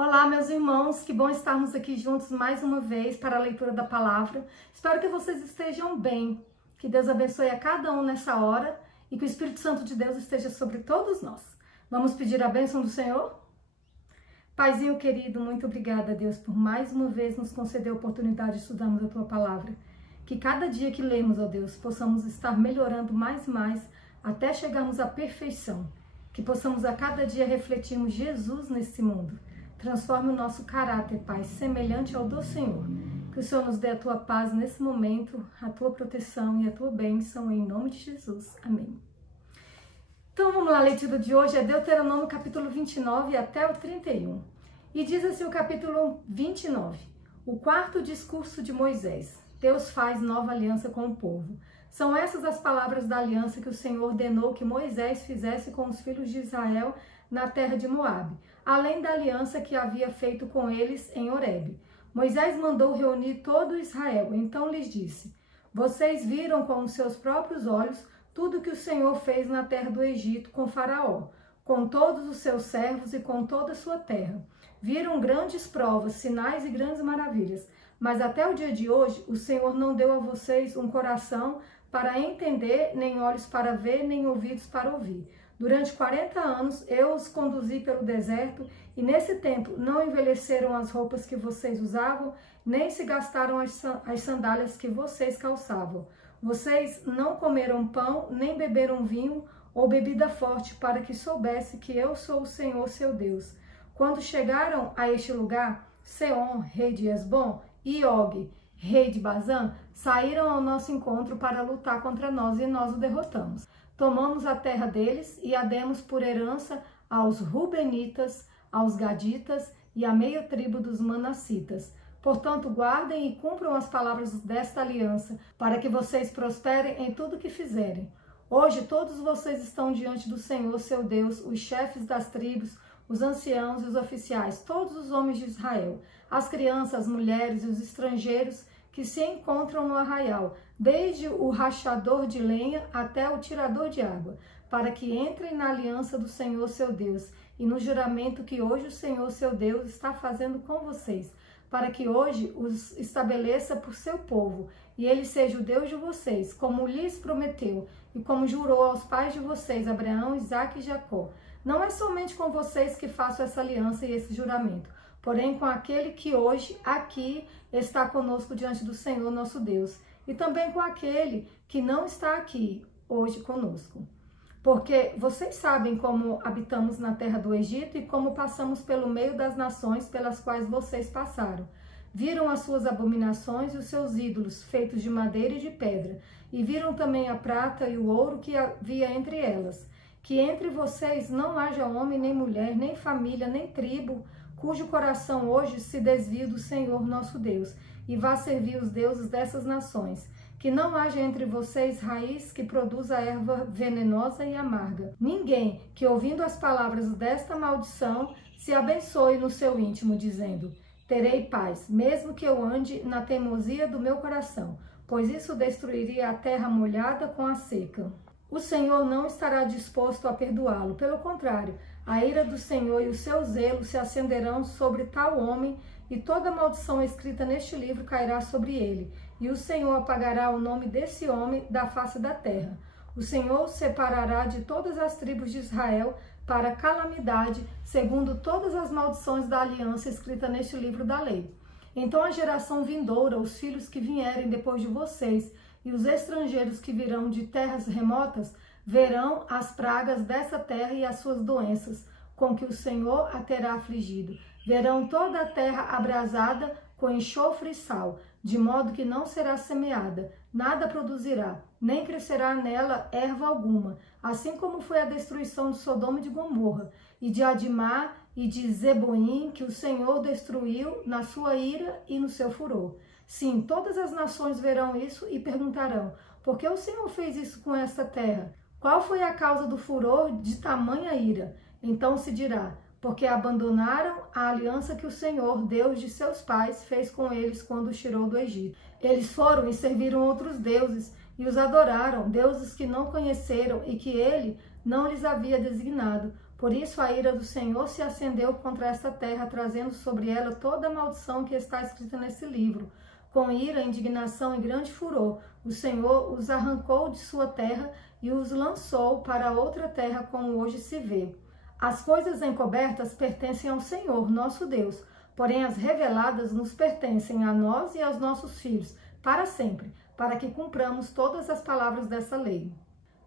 Olá, meus irmãos, que bom estarmos aqui juntos mais uma vez para a leitura da palavra. Espero que vocês estejam bem, que Deus abençoe a cada um nessa hora e que o Espírito Santo de Deus esteja sobre todos nós. Vamos pedir a bênção do Senhor? Paizinho querido, muito obrigada, Deus, por mais uma vez nos conceder a oportunidade de estudarmos a Tua palavra. Que cada dia que lemos, ó Deus, possamos estar melhorando mais e mais até chegarmos à perfeição. Que possamos a cada dia refletirmos Jesus nesse mundo. Transforme o nosso caráter, Pai, semelhante ao do Senhor. Que o Senhor nos dê a Tua paz nesse momento, a Tua proteção e a Tua bênção, em nome de Jesus. Amém. Então vamos lá, a leitura de hoje é Deuteronômio capítulo 29 até o 31. E diz assim o capítulo 29, o quarto discurso de Moisés. Deus faz nova aliança com o povo. São essas as palavras da aliança que o Senhor ordenou que Moisés fizesse com os filhos de Israel na terra de Moabe, além da aliança que havia feito com eles em Horebe. Moisés mandou reunir todo Israel, então lhes disse: Vocês viram com os seus próprios olhos tudo que o Senhor fez na terra do Egito com Faraó, com todos os seus servos e com toda a sua terra. Viram grandes provas, sinais e grandes maravilhas, mas até o dia de hoje o Senhor não deu a vocês um coração para entender, nem olhos para ver, nem ouvidos para ouvir. Durante 40 anos eu os conduzi pelo deserto e nesse tempo não envelheceram as roupas que vocês usavam, nem se gastaram as sandálias que vocês calçavam. Vocês não comeram pão, nem beberam vinho ou bebida forte, para que soubesse que eu sou o Senhor seu Deus. Quando chegaram a este lugar, Seom, rei de Hesbom, e Og, rei de Bazã, saíram ao nosso encontro para lutar contra nós e nós o derrotamos. Tomamos a terra deles e a demos por herança aos Rubenitas, aos Gaditas e à meia tribo dos Manassitas. Portanto, guardem e cumpram as palavras desta aliança, para que vocês prosperem em tudo que fizerem. Hoje todos vocês estão diante do Senhor, seu Deus, os chefes das tribos, os anciãos e os oficiais, todos os homens de Israel, as crianças, as mulheres e os estrangeiros que se encontram no arraial, desde o rachador de lenha até o tirador de água, para que entrem na aliança do Senhor seu Deus e no juramento que hoje o Senhor seu Deus está fazendo com vocês, para que hoje os estabeleça por seu povo e ele seja o Deus de vocês, como lhes prometeu e como jurou aos pais de vocês, Abraão, Isaque e Jacó. Não é somente com vocês que faço essa aliança e esse juramento, porém com aquele que hoje aqui está conosco diante do Senhor nosso Deus, e também com aquele que não está aqui hoje conosco. Porque vocês sabem como habitamos na terra do Egito e como passamos pelo meio das nações pelas quais vocês passaram. Viram as suas abominações e os seus ídolos, feitos de madeira e de pedra, e viram também a prata e o ouro que havia entre elas. Que entre vocês não haja homem, nem mulher, nem família, nem tribo, cujo coração hoje se desvie do Senhor nosso Deus, e vá servir os deuses dessas nações. Que não haja entre vocês raiz que produza erva venenosa e amarga. Ninguém que, ouvindo as palavras desta maldição, se abençoe no seu íntimo, dizendo: terei paz, mesmo que eu ande na teimosia do meu coração, pois isso destruiria a terra molhada com a seca. O Senhor não estará disposto a perdoá-lo. Pelo contrário, a ira do Senhor e o seu zelo se acenderão sobre tal homem, e toda maldição escrita neste livro cairá sobre ele. E o Senhor apagará o nome desse homem da face da terra. O Senhor o separará de todas as tribos de Israel para calamidade, segundo todas as maldições da aliança escrita neste livro da lei. Então a geração vindoura, os filhos que vierem depois de vocês, e os estrangeiros que virão de terras remotas, verão as pragas dessa terra e as suas doenças, com que o Senhor a terá afligido. Verão toda a terra abrasada com enxofre e sal, de modo que não será semeada, nada produzirá, nem crescerá nela erva alguma, assim como foi a destruição de Sodoma e de Gomorra, e de Adimá e de Zeboim, que o Senhor destruiu na sua ira e no seu furor. Sim, todas as nações verão isso e perguntarão: por que o Senhor fez isso com esta terra? Qual foi a causa do furor de tamanha ira? Então se dirá: porque abandonaram a aliança que o Senhor, Deus de seus pais, fez com eles quando os tirou do Egito. Eles foram e serviram outros deuses e os adoraram, deuses que não conheceram e que ele não lhes havia designado. Por isso a ira do Senhor se acendeu contra esta terra, trazendo sobre ela toda a maldição que está escrita nesse livro. Com ira, indignação e grande furor, o Senhor os arrancou de sua terra e os lançou para outra terra, como hoje se vê. As coisas encobertas pertencem ao Senhor, nosso Deus, porém as reveladas nos pertencem a nós e aos nossos filhos, para sempre, para que cumpramos todas as palavras dessa lei.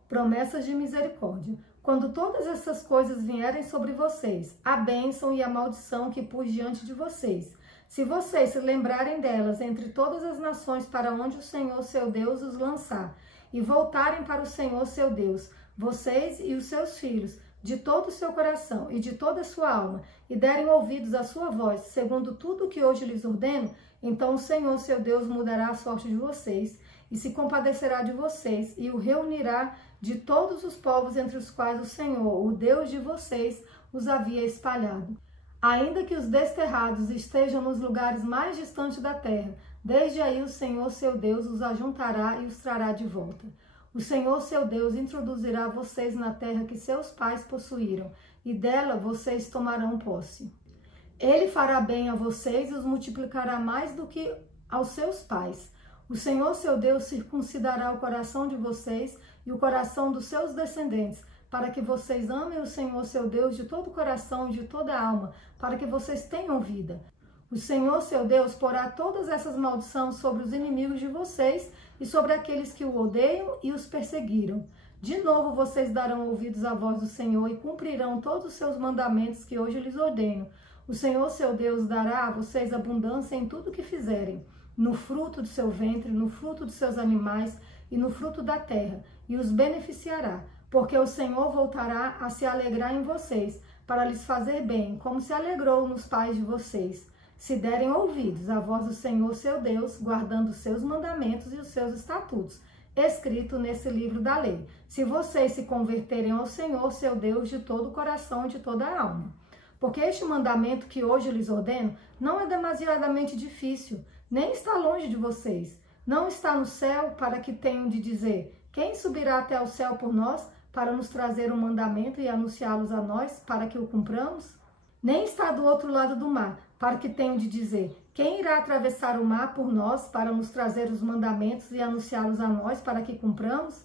Promessas de misericórdia. Quando todas essas coisas vierem sobre vocês, a bênção e a maldição que pus diante de vocês, se vocês se lembrarem delas entre todas as nações para onde o Senhor seu Deus os lançar, e voltarem para o Senhor seu Deus, vocês e os seus filhos, de todo o seu coração e de toda a sua alma, e derem ouvidos à sua voz, segundo tudo o que hoje lhes ordeno, então o Senhor seu Deus mudará a sorte de vocês, e se compadecerá de vocês, e o reunirá de todos os povos entre os quais o Senhor, o Deus de vocês, os havia espalhado. Ainda que os desterrados estejam nos lugares mais distantes da terra, desde aí o Senhor seu Deus os ajuntará e os trará de volta. O Senhor seu Deus introduzirá vocês na terra que seus pais possuíram, e dela vocês tomarão posse. Ele fará bem a vocês e os multiplicará mais do que aos seus pais. O Senhor seu Deus circuncidará o coração de vocês e o coração dos seus descendentes, para que vocês amem o Senhor seu Deus de todo o coração e de toda a alma, para que vocês tenham vida. O Senhor seu Deus porá todas essas maldições sobre os inimigos de vocês e sobre aqueles que o odeiam e os perseguiram. De novo vocês darão ouvidos à voz do Senhor e cumprirão todos os seus mandamentos que hoje lhes ordeno. O Senhor seu Deus dará a vocês abundância em tudo o que fizerem, no fruto do seu ventre, no fruto dos seus animais e no fruto da terra, e os beneficiará, porque o Senhor voltará a se alegrar em vocês, para lhes fazer bem, como se alegrou nos pais de vocês, se derem ouvidos à voz do Senhor seu Deus, guardando os seus mandamentos e os seus estatutos, escrito nesse livro da lei, se vocês se converterem ao Senhor seu Deus de todo o coração e de toda a alma. Porque este mandamento que hoje lhes ordeno não é demasiadamente difícil, nem está longe de vocês. Não está no céu para que tenham de dizer: quem subirá até o céu por nós para nos trazer um mandamento e anunciá-los a nós para que o cumpramos? Nem está do outro lado do mar para que tenham de dizer: quem irá atravessar o mar por nós para nos trazer os mandamentos e anunciá-los a nós para que cumpramos?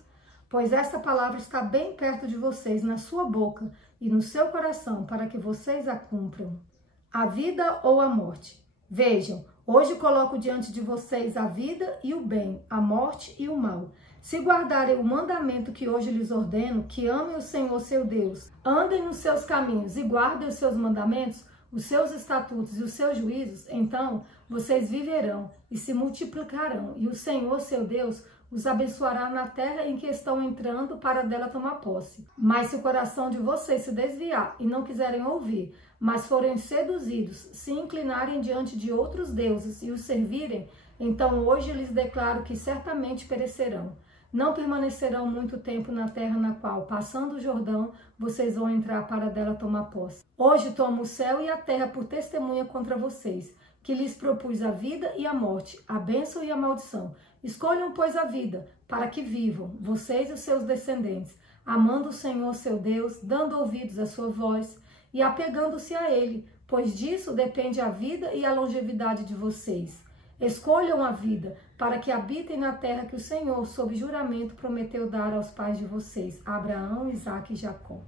Pois esta palavra está bem perto de vocês, na sua boca e no seu coração, para que vocês a cumpram. A vida ou a morte. Vejam, hoje coloco diante de vocês a vida e o bem, a morte e o mal. Se guardarem o mandamento que hoje lhes ordeno, que amem o Senhor seu Deus, andem nos seus caminhos e guardem os seus mandamentos, os seus estatutos e os seus juízos, então vocês viverão e se multiplicarão, e o Senhor seu Deus os abençoará na terra em que estão entrando para dela tomar posse. Mas se o coração de vocês se desviar e não quiserem ouvir, mas forem seduzidos, se inclinarem diante de outros deuses e os servirem, então hoje lhes declaro que certamente perecerão. Não permanecerão muito tempo na terra na qual, passando o Jordão, vocês vão entrar para dela tomar posse. Hoje tomo o céu e a terra por testemunha contra vocês, que lhes propus a vida e a morte, a bênção e a maldição. Escolham, pois, a vida, para que vivam, vocês e os seus descendentes, amando o Senhor seu Deus, dando ouvidos à sua voz e apegando-se a Ele, pois disso depende a vida e a longevidade de vocês. Escolham a vida, para que habitem na terra que o Senhor, sob juramento, prometeu dar aos pais de vocês, Abraão, Isaque e Jacó.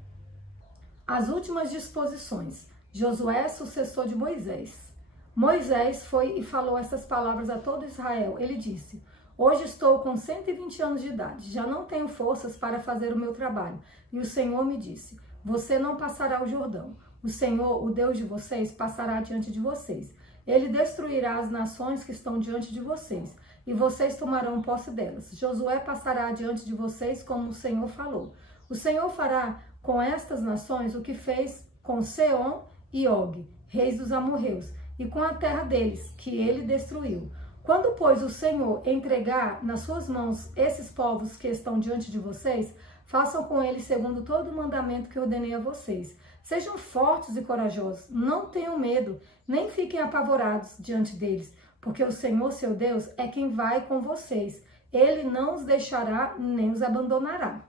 As últimas disposições. Josué, sucessor de Moisés. Moisés foi e falou essas palavras a todo Israel. Ele disse: hoje estou com 120 anos de idade, já não tenho forças para fazer o meu trabalho. E o Senhor me disse: você não passará o Jordão. O Senhor, o Deus de vocês, passará diante de vocês. Ele destruirá as nações que estão diante de vocês, e vocês tomarão posse delas. Josué passará diante de vocês como o Senhor falou. O Senhor fará com estas nações o que fez com Seom e Og, reis dos amorreus, e com a terra deles, que ele destruiu. Quando, pois, o Senhor entregar nas suas mãos esses povos que estão diante de vocês, façam com eles segundo todo o mandamento que ordenei a vocês. Sejam fortes e corajosos, não tenham medo, nem fiquem apavorados diante deles, porque o Senhor, seu Deus, é quem vai com vocês. Ele não os deixará nem os abandonará.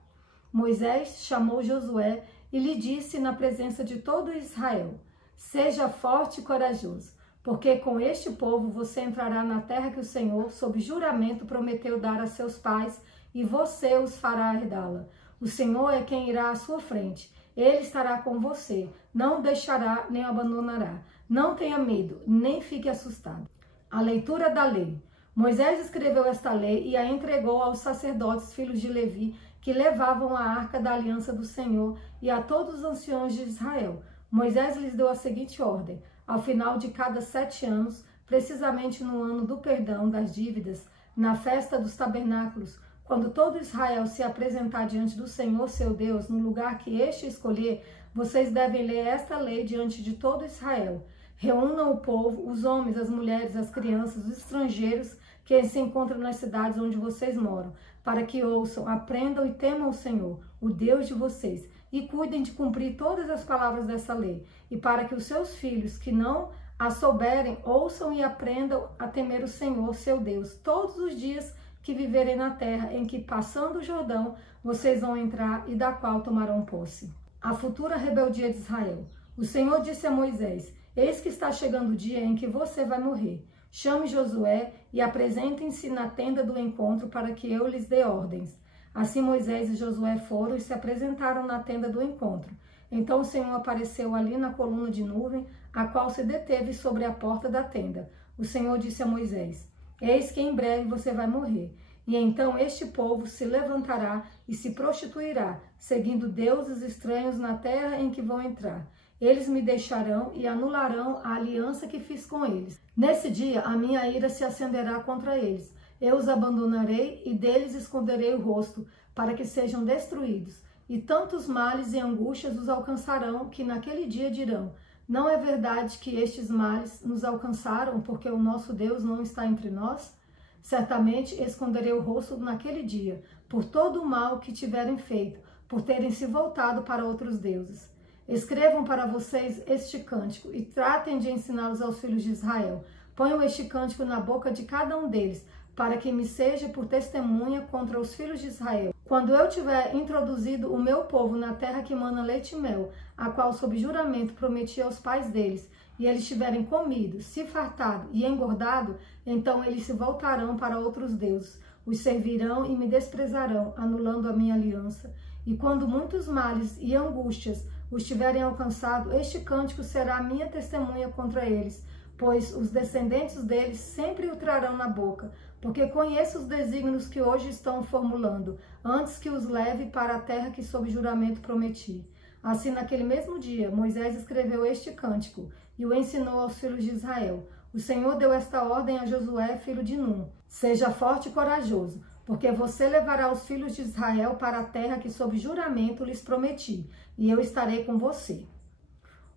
Moisés chamou Josué e lhe disse na presença de todo Israel: seja forte e corajoso, porque com este povo você entrará na terra que o Senhor, sob juramento, prometeu dar a seus pais, e você os fará herdá-la. O Senhor é quem irá à sua frente. Ele estará com você, não o deixará nem o abandonará. Não tenha medo, nem fique assustado. A leitura da lei. Moisés escreveu esta lei e a entregou aos sacerdotes, filhos de Levi, que levavam a arca da aliança do Senhor, e a todos os anciãos de Israel. Moisés lhes deu a seguinte ordem: ao final de cada 7 anos, precisamente no ano do perdão das dívidas, na festa dos tabernáculos, quando todo Israel se apresentar diante do Senhor seu Deus, no lugar que este escolher, vocês devem ler esta lei diante de todo Israel. Reúnam o povo, os homens, as mulheres, as crianças, os estrangeiros que se encontram nas cidades onde vocês moram, para que ouçam, aprendam e temam o Senhor, o Deus de vocês, e cuidem de cumprir todas as palavras dessa lei, e para que os seus filhos, que não a souberem, ouçam e aprendam a temer o Senhor, seu Deus, todos os dias que viverem na terra em que, passando o Jordão, vocês vão entrar e da qual tomarão posse. A futura rebeldia de Israel. O Senhor disse a Moisés: eis que está chegando o dia em que você vai morrer. Chame Josué e apresentem-se na tenda do encontro para que eu lhes dê ordens. Assim Moisés e Josué foram e se apresentaram na tenda do encontro. Então o Senhor apareceu ali na coluna de nuvem, a qual se deteve sobre a porta da tenda. O Senhor disse a Moisés: eis que em breve você vai morrer. E então este povo se levantará e se prostituirá, seguindo deuses estranhos na terra em que vão entrar. Eles me deixarão e anularão a aliança que fiz com eles. Nesse dia a minha ira se acenderá contra eles. Eu os abandonarei e deles esconderei o rosto, para que sejam destruídos. E tantos males e angústias os alcançarão, que naquele dia dirão: não é verdade que estes males nos alcançaram, porque o nosso Deus não está entre nós? Certamente esconderei o rosto naquele dia, por todo o mal que tiverem feito, por terem se voltado para outros deuses. Escrevam para vocês este cântico e tratem de ensiná-los aos filhos de Israel. Ponham este cântico na boca de cada um deles, para que me seja por testemunha contra os filhos de Israel. Quando eu tiver introduzido o meu povo na terra que mana leite e mel, a qual sob juramento prometi aos pais deles, e eles tiverem comido, se fartado e engordado, então eles se voltarão para outros deuses, os servirão e me desprezarão, anulando a minha aliança. E quando muitos males e angústias os tiverem alcançado, este cântico será a minha testemunha contra eles, pois os descendentes deles sempre o trarão na boca, porque conheço os desígnios que hoje estão formulando, antes que os leve para a terra que sob juramento prometi. Assim, naquele mesmo dia, Moisés escreveu este cântico e o ensinou aos filhos de Israel. O Senhor deu esta ordem a Josué, filho de Num: seja forte e corajoso, porque você levará os filhos de Israel para a terra que sob juramento lhes prometi, e eu estarei com você.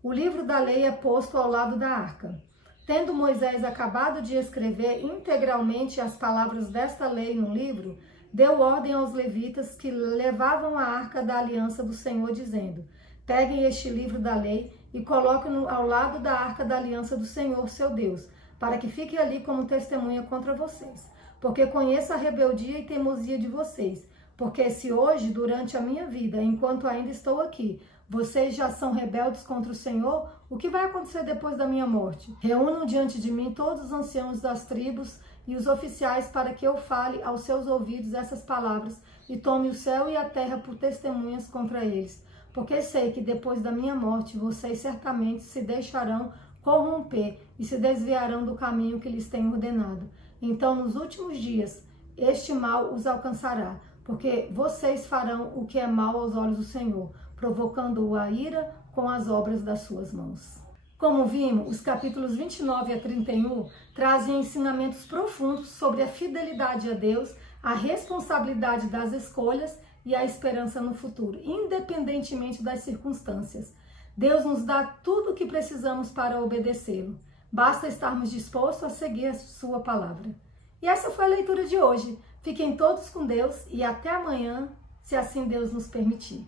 O livro da lei é posto ao lado da arca. Tendo Moisés acabado de escrever integralmente as palavras desta lei no livro, deu ordem aos levitas que levavam a arca da aliança do Senhor, dizendo: peguem este livro da lei e coloquem-no ao lado da arca da aliança do Senhor, seu Deus, para que fique ali como testemunha contra vocês. Porque conheço a rebeldia e teimosia de vocês. Porque se hoje, durante a minha vida, enquanto ainda estou aqui, vocês já são rebeldes contra o Senhor, o que vai acontecer depois da minha morte? Reúnam diante de mim todos os anciãos das tribos e os oficiais, para que eu fale aos seus ouvidos essas palavras e tome o céu e a terra por testemunhas contra eles. Porque sei que depois da minha morte vocês certamente se deixarão corromper e se desviarão do caminho que lhes tenho ordenado. Então, nos últimos dias, este mal os alcançará, porque vocês farão o que é mal aos olhos do Senhor, provocando-o a ira com as obras das suas mãos. Como vimos, os capítulos 29 a 31 trazem ensinamentos profundos sobre a fidelidade a Deus, a responsabilidade das escolhas e a esperança no futuro, independentemente das circunstâncias. Deus nos dá tudo o que precisamos para obedecê-lo. Basta estarmos dispostos a seguir a sua palavra. E essa foi a leitura de hoje. Fiquem todos com Deus e até amanhã, se assim Deus nos permitir.